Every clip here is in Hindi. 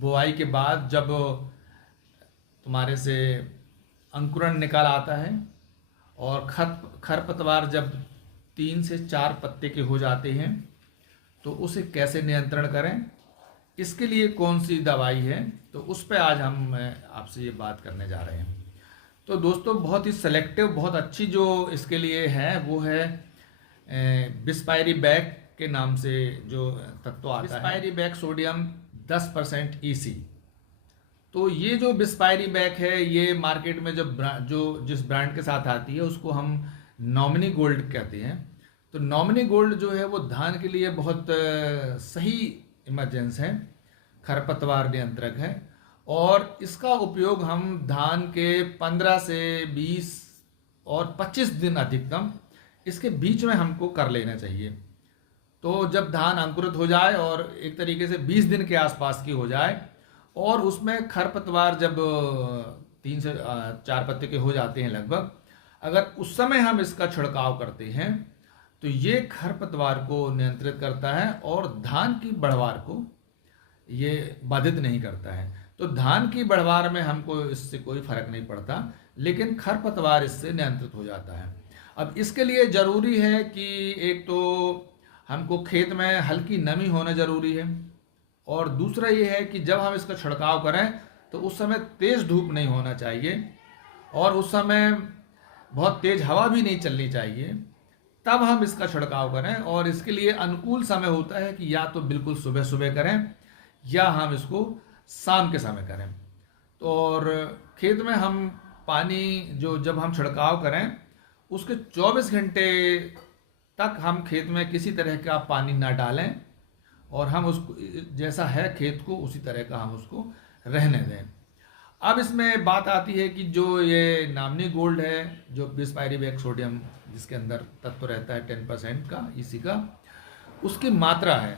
बुआई के बाद जब तुम्हारे से अंकुरण निकाल आता है और खरपतवार जब 3 से 4 पत्ते के हो जाते हैं तो उसे कैसे नियंत्रण करें, इसके लिए कौन सी दवाई है, तो उस पर आज हम आपसे ये बात करने जा रहे हैं। तो दोस्तों, बहुत ही सेलेक्टिव, बहुत अच्छी जो इसके लिए है वो है बिस्पायरीबैक के नाम से जो तत्व आता है, बिस्पायरीबैक सोडियम 10% EC। तो ये जो बिस्पायरीबैक है ये मार्केट में जो जिस ब्रांड के साथ आती है उसको हम नॉमिनी गोल्ड कहते हैं। तो नॉमिनी गोल्ड जो है वो धान के लिए बहुत सही इमरजेंस है, खरपतवार नियंत्रक है, और इसका उपयोग हम धान के 15 से 20 और 25 दिन अधिकतम इसके बीच में हमको कर लेना चाहिए। तो जब धान अंकुरित हो जाए और एक तरीके से 20 दिन के आसपास की हो जाए और उसमें खरपतवार जब 3 से 4 पत्ते के हो जाते हैं लगभग, अगर उस समय हम इसका छिड़काव करते हैं तो ये खरपतवार को नियंत्रित करता है और धान की बढ़वार को ये बाधित नहीं करता है। तो धान की बढ़वार में हमको इससे कोई फर्क नहीं पड़ता, लेकिन खरपतवार इससे नियंत्रित हो जाता है। अब इसके लिए ज़रूरी है कि एक तो हमको खेत में हल्की नमी होना ज़रूरी है, और दूसरा ये है कि जब हम इसका छिड़काव करें तो उस समय तेज़ धूप नहीं होना चाहिए और उस समय बहुत तेज़ हवा भी नहीं चलनी चाहिए, तब हम इसका छिड़काव करें। और इसके लिए अनुकूल समय होता है कि या तो बिल्कुल सुबह सुबह करें या हम इसको शाम के समय करें। तो और खेत में हम पानी जो जब हम छिड़काव करें उसके 24 घंटे तक हम खेत में किसी तरह का पानी ना डालें और हम उसको जैसा है खेत को उसी तरह का हम उसको रहने दें। अब इसमें बात आती है कि जो ये नामिनी गोल्ड है, जो बिस्पायरीबैक सोडियम जिसके अंदर तत्व रहता है 10% का EC का, उसकी मात्रा है।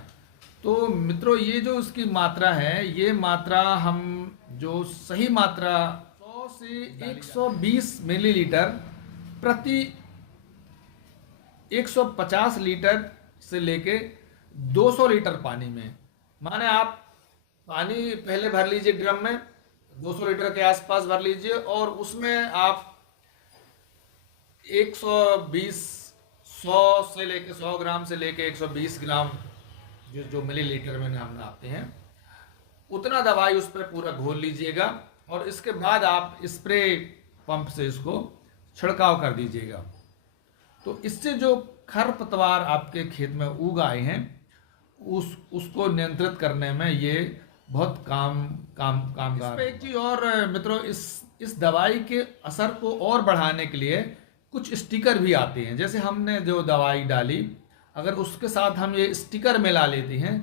तो मित्रों, ये जो उसकी मात्रा है, ये मात्रा हम जो सही मात्रा 100 से 120 मिलीलीटर प्रति 150 लीटर से लेके 200 लीटर पानी में, माने आप पानी पहले भर लीजिए ड्रम में 200 लीटर के आसपास भर लीजिए और उसमें आप 120 100 से लेके 100 ग्राम से लेके 120 ग्राम जो मिलीलीटर में हम नापते हैं उतना दवाई उस पर पूरा घोल लीजिएगा और इसके बाद आप स्प्रे पंप से इसको छिड़काव कर दीजिएगा। तो इससे जो खरपतवार आपके खेत में उग आए हैं उसको नियंत्रित करने में ये बहुत कामगार। इस पे एक चीज और मित्रों, इस दवाई के असर को और बढ़ाने के लिए कुछ स्टिकर भी आते हैं। जैसे हमने जो दवाई डाली, अगर उसके साथ हम ये स्टिकर मिला लेते हैं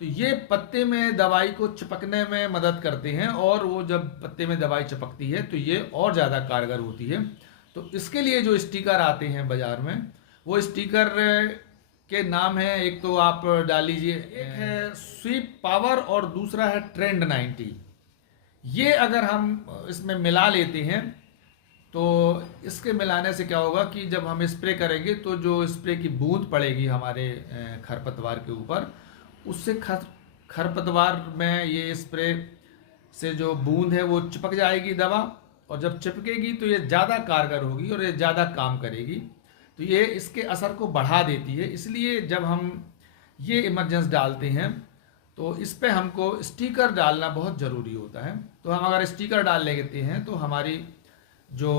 तो ये पत्ते में दवाई को चिपकने में मदद करते हैं और वो जब पत्ते में दवाई चिपकती है तो ये और ज़्यादा कारगर होती है। तो इसके लिए जो स्टिकर आते हैं बाज़ार में, वो स्टिकर के नाम है, एक तो आप डाल लीजिए, एक है स्वीप पावर और दूसरा है ट्रेंड 90। ये अगर हम इसमें मिला लेते हैं तो इसके मिलाने से क्या होगा कि जब हम स्प्रे करेंगे तो जो स्प्रे की बूंद पड़ेगी हमारे खरपतवार के ऊपर, उससे खरपतवार में ये स्प्रे से जो बूंद है वो चिपक जाएगी दवा, और जब चिपकेगी तो ये ज़्यादा कारगर होगी और ये ज़्यादा काम करेगी। तो ये इसके असर को बढ़ा देती है। इसलिए जब हम ये इमरजेंस डालते हैं तो इस पे हमको स्टिकर डालना बहुत ज़रूरी होता है। तो हम अगर स्टिकर डाल लेते हैं तो हमारी जो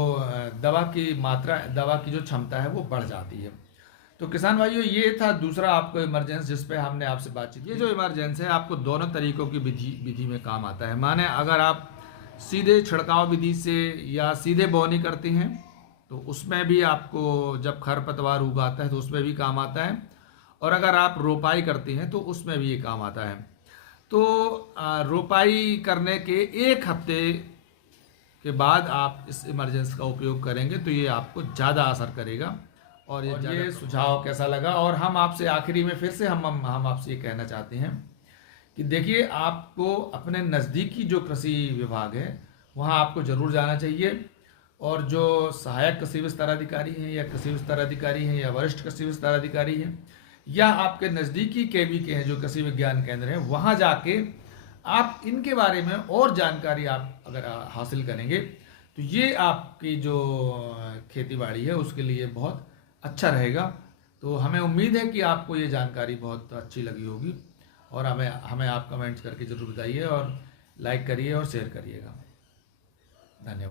दवा की मात्रा, दवा की जो क्षमता है वो बढ़ जाती है। तो किसान भाइयों, ये था दूसरा आपको इमरजेंस जिस पे हमने आपसे बातचीत। ये जो इमरजेंस है आपको दोनों तरीकों की विधि में काम आता है। माने अगर आप सीधे छिड़काव विधि से या सीधे बोनी करते हैं तो उसमें भी आपको जब खरपतवार उगाता है तो उसमें भी काम आता है, और अगर आप रोपाई करते हैं तो उसमें भी ये काम आता है। तो रोपाई करने के 1 हफ्ते के बाद आप इस इमरजेंस का उपयोग करेंगे तो ये आपको ज़्यादा असर करेगा। और ये सुझाव कैसा लगा, और हम आपसे आखिरी में फिर से हम आपसे ये कहना चाहते हैं कि देखिए, आपको अपने नज़दीकी जो कृषि विभाग है वहाँ आपको ज़रूर जाना चाहिए और जो सहायक कृषि विस्तार अधिकारी हैं या कृषि विस्तार अधिकारी हैं या वरिष्ठ कृषि विस्तार अधिकारी हैं या आपके नज़दीकी केवी के हैं जो कृषि विज्ञान केंद्र हैं, वहाँ जाके आप इनके बारे में और जानकारी आप अगर हासिल करेंगे तो ये आपकी जो खेती बाड़ी है उसके लिए बहुत अच्छा रहेगा। तो हमें उम्मीद है कि आपको ये जानकारी बहुत अच्छी लगी होगी और हमें आप कमेंट्स करके ज़रूर बताइए और लाइक करिए और शेयर करिएगा। धन्यवाद।